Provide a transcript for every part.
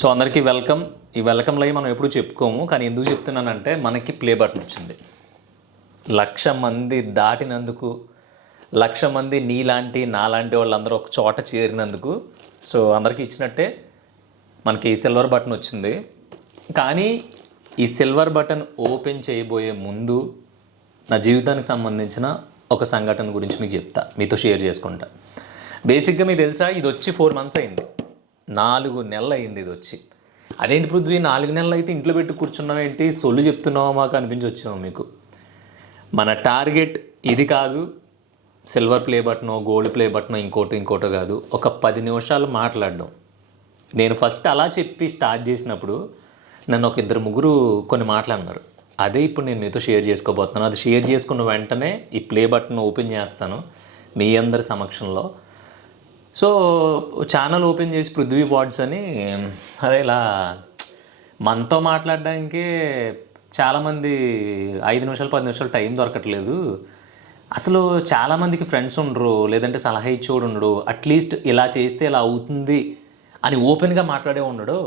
So అందరికీ welcome. ఈ welcome live మనం ఎప్పుడు చెప్పుకోము, కానీ ఎందుకు చెప్తున్నానంటే మనకి ప్లే బటన్ వచ్చింది. 1,00,000 మంది దాటినందుకు, 1,00,000 మంది నీలాంటి నాలాంటి వాళ్ళందరూ ఒక చోట చేరినందుకు సో అందరికీ ఇచ్చినట్టే మనకి సిల్వర్ బటన్ వచ్చింది. కానీ ఈ సిల్వర్ బటన్ ఓపెన్ చేయబోయే ముందు నా జీవితానికి సంబంధించిన ఒక సంఘటన గురించి మీకు చెప్తా, మీతో షేర్ చేసుకుంటా. బేసిక్గా మీకు తెలుసా, ఇది వచ్చి 4 months అయింది. 4 నెలలు అయింది ఇది వచ్చి. అదేంటి పృథ్వీ 4 నెలలు అయితే ఇంట్లో పెట్టి కూర్చున్నావు ఏంటి, సొల్లు చెప్తున్నావా మాకు అనిపించి వచ్చాము మీకు. మన టార్గెట్ ఇది కాదు, సిల్వర్ ప్లే బటనో గోల్డ్ ప్లే బటనో ఇంకోటో కాదు, ఒక 10 నిమిషాలు మాట్లాడడం. నేను ఫస్ట్ అలా చెప్పి స్టార్ట్ చేసినప్పుడు నన్ను ఒక 2-3 కొన్ని మాటలు అన్నారు. అదే ఇప్పుడు నేను మీతో షేర్ చేసుకోబోతున్నాను. అది షేర్ చేసుకున్న వెంటనే ఈ ప్లే బటన్ ఓపెన్ చేస్తాను మీ అందరి సమక్షంలో. సో ఛానల్ ఓపెన్ చేసి పృథ్వీ పాడ్స్ అని, అరే ఇలా మనతో మాట్లాడడానికి చాలామంది 5 నిమిషాలు 10 నిమిషాలు టైం దొరకట్లేదు, అసలు చాలామందికి ఫ్రెండ్స్ ఉండరు, లేదంటే సలహా ఇచ్చేవాడు ఉండడు, అట్లీస్ట్ ఇలా చేస్తే ఇలా అవుతుంది అని ఓపెన్గా మాట్లాడే ఉండడు.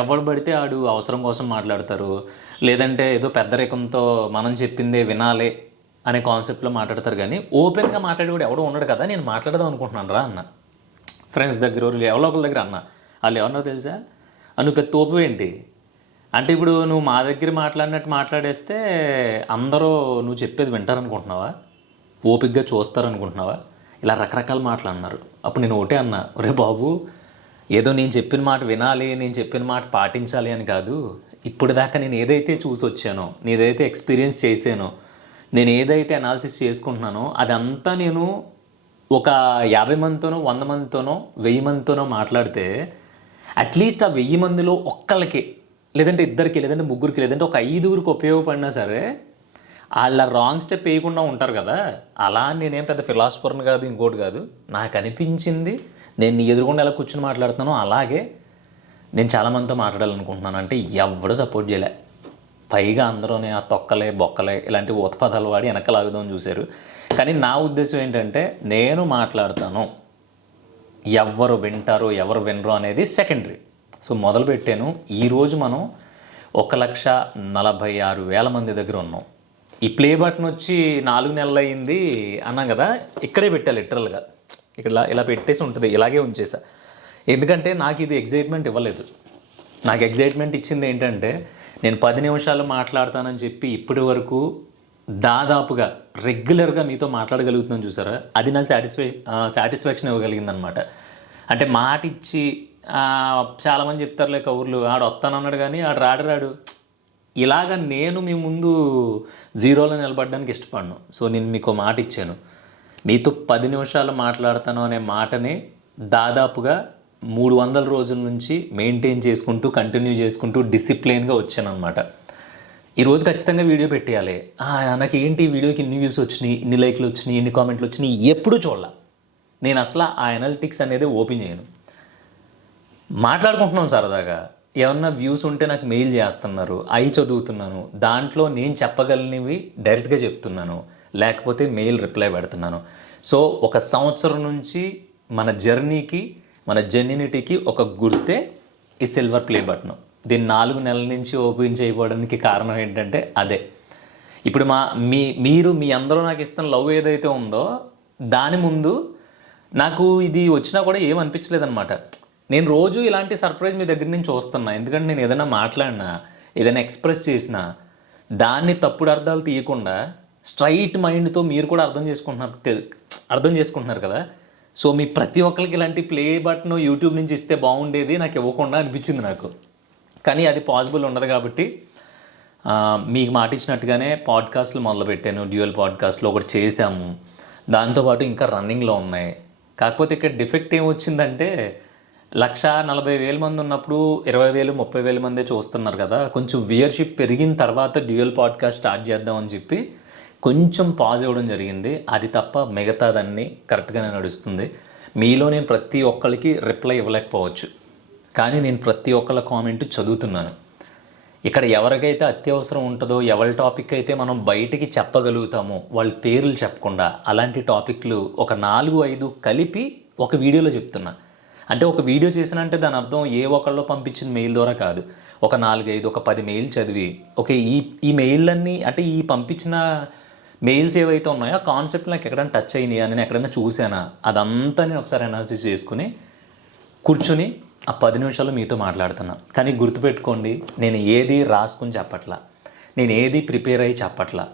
ఎవడు పడితే ఆడు అవసరం కోసం మాట్లాడతారు, లేదంటే ఏదో పెద్దరికంతో మనం చెప్పిందే వినాలే అనే కాన్సెప్ట్లో మాట్లాడతారు. కానీ ఓపెన్గా మాట్లాడేవాడు ఎవడో ఉండడు కదా. నేను మాట్లాడదాం అనుకుంటున్నాను రా అన్న, ఫ్రెండ్స్ దగ్గర ఎవరో ఒకరి దగ్గర అన్న. వాళ్ళు ఎవరన్నా తెలుసా, నువ్వు పెద్ద తోపు ఏంటి అంటే, ఇప్పుడు నువ్వు మా దగ్గర మాట్లాడినట్టు మాట్లాడేస్తే అందరూ నువ్వు చెప్పేది వింటారనుకుంటున్నావా, ఓపికగా చూస్తారనుకుంటున్నావా, ఇలా రకరకాల మాటలు అన్నారు. అప్పుడు నేను ఒకటే అన్నా, ఒరే బాబు, ఏదో నేను చెప్పిన మాట వినాలి, నేను చెప్పిన మాట పాటించాలి అని కాదు. ఇప్పుడు దాకా నేను ఏదైతే చూసి వచ్చానో, నేను ఏదైతే ఎక్స్పీరియన్స్ చేశానో, నేను ఏదైతే అనాలిసిస్ చేసుకుంటున్నానో అదంతా నేను ఒక 50 మందితోనో 100 మందితోనో 1000 మందితోనో మాట్లాడితే అట్లీస్ట్ ఆ 1000 మందిలో ఒక్కళ్ళకి, లేదంటే ఇద్దరికి, లేదంటే ముగ్గురికి, లేదంటే ఒక 5గురికి ఉపయోగపడినా సరే వాళ్ళ రాంగ్ స్టెప్ వేయకుండా ఉంటారు కదా. అలా నేనేం పెద్ద ఫిలాసఫర్ని కాదు, ఇంకోటి కాదు. నాకు అనిపించింది, నేను నీ ఎదురుగుండా ఎలా కూర్చొని మాట్లాడుతున్నానో అలాగే నేను చాలామందితో మాట్లాడాలనుకుంటున్నాను. అంటే ఎవడు సపోర్ట్ చేయలే. పైగా అందరూనే ఆ తొక్కలే బొక్కలే ఇలాంటి ఉత్పదాలు వాడి వెనకలాగుదామని చూశారు. కానీ నా ఉద్దేశం ఏంటంటే, నేను మాట్లాడతాను, ఎవరు వింటారో ఎవరు వినరో అనేది సెకండరీ. సో మొదలుపెట్టాను. ఈరోజు మనం 1,46,000 మంది దగ్గర ఉన్నాం. ఈ ప్లే బటన్ వచ్చి 4 నెలలు అయింది అన్నాం కదా, ఇక్కడే పెట్టా లిటరల్గా. ఇక్కడ ఇలా పెట్టేసి ఉంటుంది, ఇలాగే ఉంచేసా. ఎందుకంటే నాకు ఇది ఎగ్జైట్మెంట్ ఇవ్వలేదు. నాకు ఎగ్జైట్మెంట్ ఇచ్చింది ఏంటంటే, నేను 10 నిమిషాలు మాట్లాడతానని చెప్పి ఇప్పటి వరకు దాదాపుగా రెగ్యులర్గా మీతో మాట్లాడగలుగుతున్నాను చూసారా, అది నాకు సాటిస్ఫాక్షన్ ఇవ్వగలిగిందనమాట. అంటే మాట ఇచ్చి చాలామంది చెప్తారులే కౌర్లు, ఆడు వస్తానన్నాడు కానీ ఆడు రాడు. ఇలాగ నేను మీ ముందు జీరోలో నిలబడడానికి ఇష్టపడను. సో నేను మీకు మాట ఇచ్చాను, మీతో 10 నిమిషాలు మాట్లాడతాను అనే మాటని దాదాపుగా 300 రోజుల నుంచి మెయింటైన్ చేసుకుంటూ కంటిన్యూ చేసుకుంటూ డిసిప్లిన్గా వచ్చాను అనమాట. ఈరోజు ఖచ్చితంగా వీడియో పెట్టేయాలి. నాకు ఏంటి వీడియోకి ఇన్ని వ్యూస్ వచ్చినాయి, ఇన్ని లైక్లు వచ్చినాయి, ఇన్ని కామెంట్లు వచ్చినాయి, ఎప్పుడు చూడాల. నేను అసలు ఆ అనలిటిక్స్ అనేది ఓపెన్ చేయను. మాట్లాడుకుంటున్నాం సరదాగా, ఏమన్నా వ్యూస్ ఉంటే నాకు మెయిల్ చేస్తున్నారు, అవి చదువుతున్నాను, దాంట్లో నేను చెప్పగలిగినవి డైరెక్ట్గా చెప్తున్నాను, లేకపోతే మెయిల్ రిప్లై పెడుతున్నాను. సో 1 సంవత్సరం నుంచి మన జర్నీకి, మన జెన్యునిటీకి ఒక గుర్తే ఈ సిల్వర్ ప్లే బటన్. దీన్ని 4 నెలల నుంచి ఓపెన్ చేయడానికి కారణం ఏంటంటే అదే. ఇప్పుడు మీరు మీ అందరూ నాకు ఇస్తున్న లవ్ ఏదైతే ఉందో దాని ముందు నాకు ఇది వచ్చినా కూడా ఏమనిపించలేదన్నమాట. నేను రోజు ఇలాంటి సర్ప్రైజ్ మీ దగ్గర నుంచి చూస్తున్నా. ఎందుకంటే నేను ఏదైనా మాట్లాడినా, ఏదైనా ఎక్స్ప్రెస్ చేసినా దాన్ని తప్పుడు అర్థాలు తీయకుండా స్ట్రైట్ మైండ్తో మీరు కూడా అర్థం చేసుకుంటున్నారు కదా. సో మీ ప్రతి ఒక్కరికి ఇలాంటి ప్లే బటన్ యూట్యూబ్ నుంచి ఇస్తే బాగుండేది, నాకు ఇవ్వకుండా అనిపించింది నాకు. కానీ అది పాసిబుల్ ఉండదు కాబట్టి మీకు మాట ఇచ్చినట్టుగానే పాడ్కాస్ట్లు మొదలుపెట్టాను. డ్యూయల్ పాడ్కాస్ట్లో ఒకటి చేశాము, దాంతోపాటు ఇంకా రన్నింగ్లో ఉన్నాయి. కాకపోతే ఇక్కడ డిఫెక్ట్ ఏమొచ్చిందంటే, 1,40,000 మంది ఉన్నప్పుడు 20,000 30,000 మందే చూస్తున్నారు కదా. కొంచెం వ్యూయర్షిప్ పెరిగిన తర్వాత డ్యూయల్ పాడ్కాస్ట్ స్టార్ట్ చేద్దామని చెప్పి కొంచెం పాజ్ ఇవ్వడం జరిగింది. అది తప్ప మిగతాదన్నీ కరెక్ట్గానే నడుస్తుంది. మీలో నేను ప్రతి ఒక్కరికి రిప్లై ఇవ్వలేకపోవచ్చు, కానీ నేను ప్రతి ఒక్కళ్ళ కామెంట్ చదువుతున్నాను. ఇక్కడ ఎవరికైతే అత్యవసరం ఉంటుందో, ఎవరి టాపిక్ అయితే మనం బయటికి చెప్పగలుగుతామో వాళ్ళ పేర్లు చెప్పకుండా అలాంటి టాపిక్లు ఒక 4-5 కలిపి ఒక వీడియోలో చెప్తున్నా. అంటే ఒక వీడియో చేసినంటే దాని అర్థం ఏ ఒక్కళ్ళు పంపించిన మెయిల్ ద్వారా కాదు, ఒక 4-5 ఒక 10 మెయిల్ చదివి ఓకే ఈ మెయిల్లన్నీ అంటే ఈ పంపించిన మెయిల్స్ ఏవైతే ఉన్నాయో ఆ కాన్సెప్ట్ నాకు ఎక్కడైనా టచ్ అయినాయా, నేను ఎక్కడైనా చూసానా, అదంతా నేను ఒకసారి అనాలిసిస్ చేసుకుని కూర్చుని ఆ 10 నిమిషాలు మీతో మాట్లాడుతున్నా. కానీ గుర్తుపెట్టుకోండి, నేను ఏది రాసుకుని చెప్పట్లా, నేను ఏది ప్రిపేర్ అయ్యి చెప్పట్లా.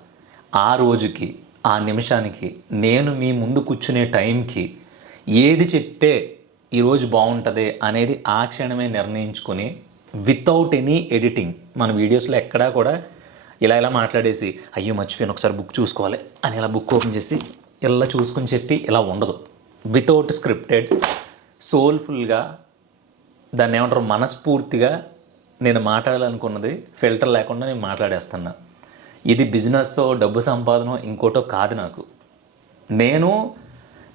ఆ రోజుకి ఆ నిమిషానికి నేను మీ ముందు కూర్చునే టైంకి ఏది చెప్తే ఈరోజు బాగుంటుంది అనేది ఆ క్షణమే నిర్ణయించుకొని వితౌట్ ఎనీ ఎడిటింగ్, మన వీడియోస్లో ఎక్కడా కూడా ఇలా మాట్లాడేసి అయ్యో మర్చిపోయాను ఒకసారి బుక్ చూసుకోవాలి అని ఇలా బుక్ ఓపెన్ చేసి ఇలా చూసుకుని చెప్పి ఇలా ఉండదు. వితౌట్ స్క్రిప్టెడ్, సోల్ఫుల్గా, దాన్ని ఏమంటారు మనస్ఫూర్తిగా నేను మాట్లాడాలనుకున్నది ఫిల్టర్ లేకుండా నేను మాట్లాడేస్తున్నా. ఇది బిజినెస్ డబ్బు సంపాదన ఇంకోటో కాదు.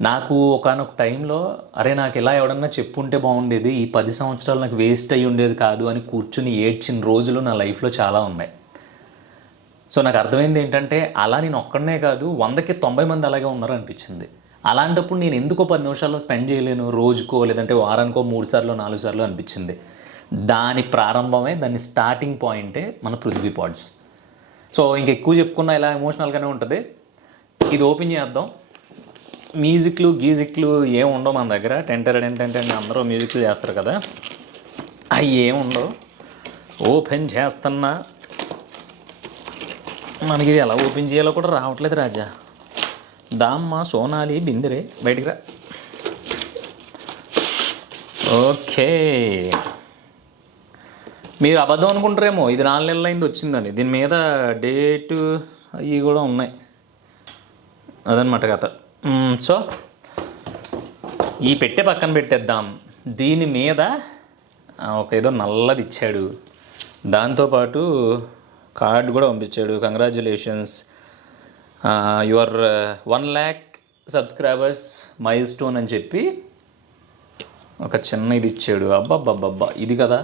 నాకు ఒకనొక టైంలో అరే నాకు ఇలా ఎవడన్నా చెప్పుంటే బాగుండేది, ఈ 10 సంవత్సరాలు నాకు వేస్ట్ అయ్యి ఉండేది కాదు అని కూర్చుని ఏడ్చిన రోజులు నా లైఫ్లో చాలా ఉన్నాయి. సో నాకు అర్థమైంది ఏంటంటే అలా నేను ఒక్కడనే కాదు 100కి 90 మంది అలాగే ఉన్నారు అనిపించింది. అలాంటప్పుడు నేను ఎందుకో 10 నిమిషాల్లో స్పెండ్ చేయలేను, రోజుకో లేదంటే వారానికో 3 సార్లు 4 సార్లు అనిపించింది. దాని ప్రారంభమే, దాని స్టార్టింగ్ పాయింటే మన పృథ్వీ పాడ్స్. సో ఇంకెక్కువ చెప్పుకున్నా ఇలా ఎమోషనల్గానే ఉంటుంది. ఇది ఓపెన్ చేద్దాం. మ్యూజిక్లు ఏం ఉండవు మన దగ్గర. ఏంటంటే అందరూ మ్యూజిక్లు చేస్తారు కదా, అవి ఏం ఉండవు. ఓపెన్ చేస్తున్నా, మనకి ఇది ఎలా ఓపెన్ చేయాలో కూడా రావట్లేదు రాజా. దామ్మ సోనాలి బిందిరే బయటికి రా. ఓకే, మీరు అబద్ధం అనుకుంటారేమో ఇది 4 నెలలు అయింది వచ్చిందని. దీని మీద డేటు అవి కూడా ఉన్నాయి, అదనమాట కథ. సో ఈ పెట్టే పక్కన పెట్టేద్దాం. దీని మీద ఒక ఏదో నల్లది ఇచ్చాడు, దాంతోపాటు కార్డు కూడా పంపించాడు. Congratulations, your 1 lakh subscribers mile stone అని చెప్పి ఒక చిన్న ఇది ఇచ్చాడు. అబ్బాబ్బాబ్బా, ఇది కదా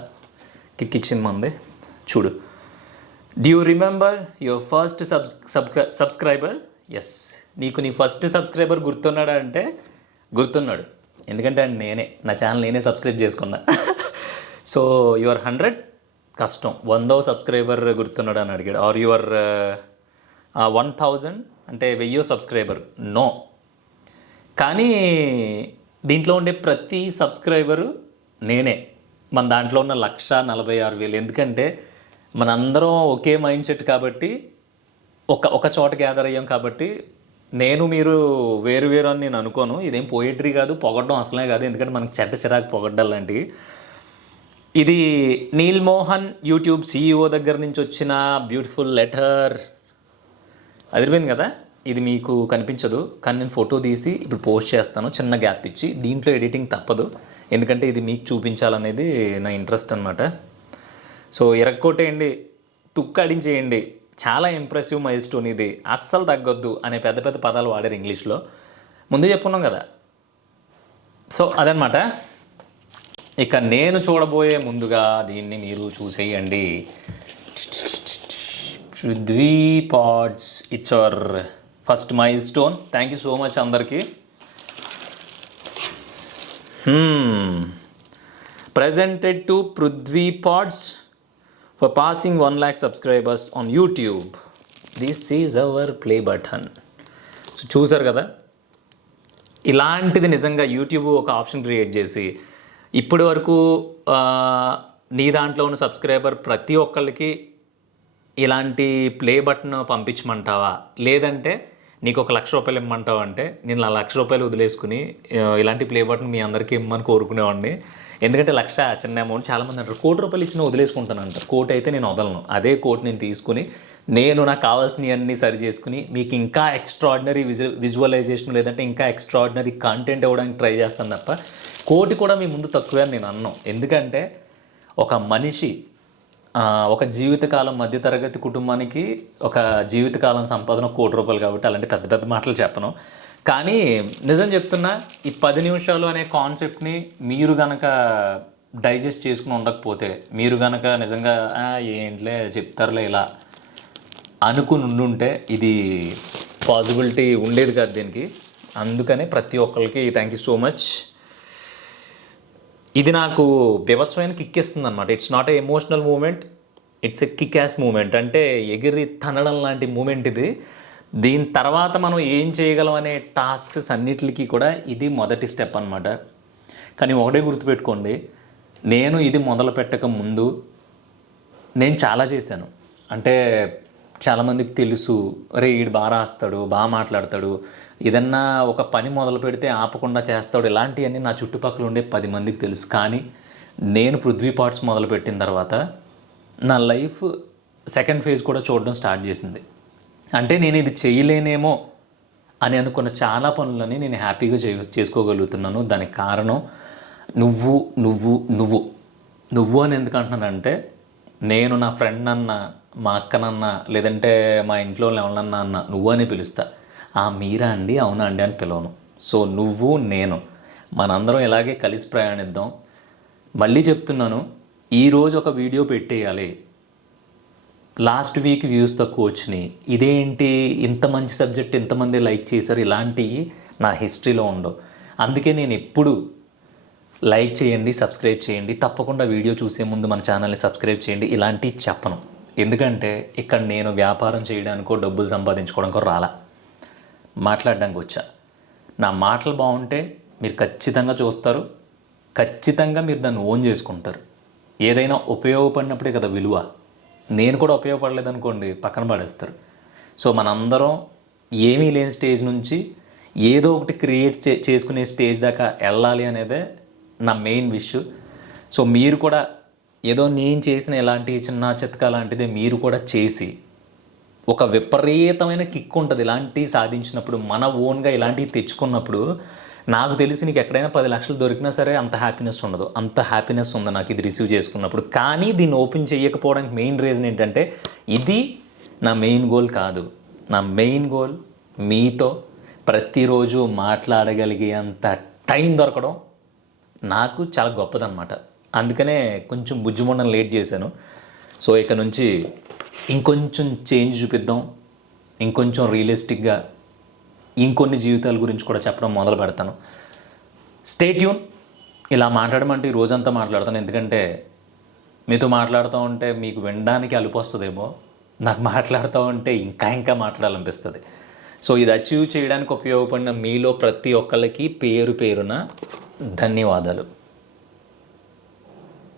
కిక్ ఇచ్చింది మంది. చూడు, do you remember your first subscriber? Yes, నీకు నీ ఫస్ట్ సబ్స్క్రైబర్ గుర్తున్నాడా అంటే గుర్తున్నాడు, ఎందుకంటే నేనే నా ఛానల్ నేనే సబ్స్క్రైబ్ చేసుకున్నా. సో యువర్ 100 కష్టం, 100వ సబ్స్క్రైబర్ గుర్తున్నాడు అని అడిగాడు. ఆర్ యువర్ 1000 అంటే 1000వ సబ్స్క్రైబర్ నో. కానీ దీంట్లో ఉండే ప్రతి సబ్స్క్రైబరు నేనే. మన దాంట్లో ఉన్న 1,46,000. ఎందుకంటే మనందరం ఒకే మైండ్ సెట్ కాబట్టి, ఒక చోట గ్యాదర్ అయ్యాం కాబట్టి. నేను మీరు వేరు అని నేను అనుకోను. ఇదేం పోయిటరీ కాదు, పొగడ్డం అసలే కాదు, ఎందుకంటే మనకి చెడ్డ చిరాకు పొగడ్డం లాంటివి. ఇది నీల్ మోహన్ యూట్యూబ్ CEO దగ్గర నుంచి వచ్చిన బ్యూటిఫుల్ లెటర్. అదిరిపోయింది కదా. ఇది మీకు కనిపించదు, కానీ నేను ఫోటో తీసి ఇప్పుడు పోస్ట్ చేస్తాను, చిన్న గ్యాప్ ఇచ్చి. దీంట్లో ఎడిటింగ్ తప్పదు, ఎందుకంటే ఇది మీకు చూపించాలనేది నా ఇంట్రెస్ట్ అనమాట. సో ఇరక్కొట్టేయండి, తుక్కడించేయండి. చాలా ఇంప్రెసివ్ మైల్ స్టోన్ ఇది, అస్సలు తగ్గొద్దు అనే పెద్ద పదాలు వాడారు ఇంగ్లీష్లో, ముందు చెప్పుకున్నాం కదా. సో అదనమాట. ఇక నేను చూడబోయే ముందుగా దీన్ని మీరు చూసేయండి. Prithvi pods, it's our first milestone. Thank you so much అందరికీ. Presented to Prithvi Pods for passing 1 lakh subscribers on YouTube. This is our play button. So చూసారు కదా, ఇలాంటిది నిజంగా యూట్యూబ్ ఒక ఆప్షన్ క్రియేట్ చేసి ఇప్పటి వరకు నీ దాంట్లో ఉన్న సబ్స్క్రైబర్ ప్రతి ఒక్కళ్ళకి ఇలాంటి ప్లే బటన్ పంపించమంటావా, లేదంటే నీకు 1,00,000 రూపాయలు ఇమ్మంటావు అంటే నేను 1,00,000 రూపాయలు వదిలేసుకుని ఇలాంటి ప్లే బటన్ మీ అందరికీ ఇమ్మని కోరుకునేవాడిని. ఎందుకంటే 1,00,000 చిన్న అమౌంట్. చాలామంది అంటారు 1,00,00,000 రూపాయలు ఇచ్చిన వదిలేసుకుంటాను అంటారు. 1,00,00,000 అయితే నేను వదలను. అదే 1,00,00,000 నేను తీసుకుని నేను నాకు కావాల్సినవన్నీ సరి చేసుకుని మీకు ఇంకా ఎక్స్ట్రాడినరీ విజువలైజేషన్ లేదంటే ఇంకా ఎక్స్ట్రాడినరీ కంటెంట్ ఇవ్వడానికి ట్రై చేస్తాను తప్ప 1,00,00,000 కూడా మీ ముందు తక్కువే అని నేను అన్నాను. ఎందుకంటే ఒక మనిషి ఒక జీవితకాలం మధ్యతరగతి కుటుంబానికి ఒక జీవితకాలం సంపాదన 1,00,00,000 రూపాయలు కాబట్టి అలాంటి పెద్ద మాటలు చెప్పను. కానీ నిజం చెప్తున్నా, ఈ 10 నిమిషాలు అనే కాన్సెప్ట్ని మీరు కనుక డైజెస్ట్ చేసుకుని ఉండకపోతే, మీరు కనుక నిజంగా ఏంట్లే చెప్తారులే ఇలా అనుకుని ఉండుంటే ఇది పాసిబిలిటీ ఉండేది కాదు దీనికి. అందుకనే ప్రతి ఒక్కరికి థ్యాంక్ యూ సో మచ్. ఇది నాకు బీభత్సమైన కిక్ ఇస్తుంది అనమాట. It's not a emotional moment, it's a kick ass moment. అంటే ఎగిరి తనడం లాంటి మూమెంట్ ఇది. దీని తర్వాత మనం ఏం చేయగలం అనే టాస్క్స్ అన్నిటికీ కూడా ఇది మొదటి స్టెప్ అనమాట. కానీ ఒకటే గుర్తుపెట్టుకోండి, నేను ఇది మొదలు పెట్టక ముందు నేను చాలా చేశాను. అంటే చాలామందికి తెలుసు, అరే వీడు బాగా రాస్తాడు, బాగా మాట్లాడతాడు, ఏదన్నా ఒక పని మొదలు పెడితే ఆపకుండా చేస్తాడు, ఇలాంటివన్నీ నా చుట్టుపక్కల ఉండే 10 మందికి తెలుసు. కానీ నేను పృథ్వీ పార్ట్స్ మొదలుపెట్టిన తర్వాత నా లైఫ్ సెకండ్ ఫేజ్ కూడా చూడడం స్టార్ట్ చేసింది. అంటే నేను ఇది చేయలేనేమో అని అనుకున్న చాలా పనులని నేను హ్యాపీగా చేసుకోగలుగుతున్నాను. దానికి కారణం నువ్వు నువ్వు నువ్వు నువ్వు అని ఎందుకు అంటున్నానంటే, నేను నా ఫ్రెండ్ అన్న, మా అక్కనన్నా, లేదంటే మా ఇంట్లో ఎవరన్నా అన్న నువ్వు అని పిలుస్తా. మీరా అండి, అవునా అండి అని పిలవను. సో నువ్వు నేను మనందరం ఇలాగే కలిసి ప్రయాణిద్దాం. మళ్ళీ చెప్తున్నాను, ఈరోజు ఒక వీడియో పెట్టేయాలి, లాస్ట్ వీక్ వ్యూస్ తక్కువ వచ్చినాయి, ఇదేంటి ఇంత మంచి సబ్జెక్ట్ ఇంతమంది లైక్ చేశారు, ఇలాంటివి నా హిస్టరీలో ఉండవు. అందుకే నేను ఎప్పుడు లైక్ చేయండి, సబ్స్క్రైబ్ చేయండి, తప్పకుండా వీడియో చూసే ముందు మన ఛానల్ని సబ్స్క్రైబ్ చేయండి ఇలాంటివి చెప్పను. ఎందుకంటే ఇక్కడ నేను వ్యాపారం చేయడానికో డబ్బులు సంపాదించుకోవడానికో రాలా, మాట్లాడడానికి వచ్చా. నా మాటలు బాగుంటే మీరు ఖచ్చితంగా చూస్తారు, ఖచ్చితంగా మీరు దాన్ని ఓన్ చేసుకుంటారు. ఏదైనా ఉపయోగపడినప్పుడే కదా విలువ. నేను కూడా ఉపయోగపడలేదనుకోండి పక్కన పడేస్తారు. సో మనందరం ఏమీ లేని స్టేజ్ నుంచి ఏదో ఒకటి క్రియేట్ చేసుకునే స్టేజ్ దాకా వెళ్ళాలి అనేదే నా మెయిన్ విష్. సో మీరు కూడా ఏదో నేను చేసిన ఇలాంటి చిన్న చితక లాంటిదే మీరు కూడా చేసి ఒక విపరీతమైన కిక్ ఉంటుంది ఇలాంటివి సాధించినప్పుడు, మన ఓన్గా ఇలాంటివి తెచ్చుకున్నప్పుడు. నాకు తెలిసి నీకు ఎక్కడైనా 10 లక్షలు దొరికినా సరే అంత హ్యాపీనెస్ ఉండదు. అంత హ్యాపీనెస్ ఉంది నాకు ఇది రిసీవ్ చేసుకున్నప్పుడు. కానీ దీన్ని ఓపెన్ చేయకపోవడానికి మెయిన్ రీజన్ ఏంటంటే, ఇది నా మెయిన్ గోల్ కాదు. నా మెయిన్ గోల్ మీతో ప్రతిరోజు మాట్లాడగలిగే అంత టైం దొరకడం నాకు చాలా గొప్పదన్నమాట. అందుకనే కొంచెం బుజ్జిమండను లేట్ చేశాను. సో ఇక నుంచి ఇంకొంచెం చేంజ్ చూపిద్దాం, ఇంకొంచెం రియలిస్టిక్గా ఇంకొన్ని జీవితాల గురించి కూడా చెప్పడం మొదలు పెడతాను. Stay tune. ఇలా మాట్లాడమంటే ఈ రోజంతా మాట్లాడతాను, ఎందుకంటే మీతో మాట్లాడుతూ ఉంటే మీకు వినడానికి అలుపు వస్తుందేమో, నాకు మాట్లాడుతూ ఉంటే ఇంకా ఇంకా మాట్లాడాలనిపిస్తుంది. సో ఇది అచీవ్ చేయడానికి ఉపయోగపడిన మీలో ప్రతి ఒక్కళ్ళకి పేరు పేరున ధన్యవాదాలు.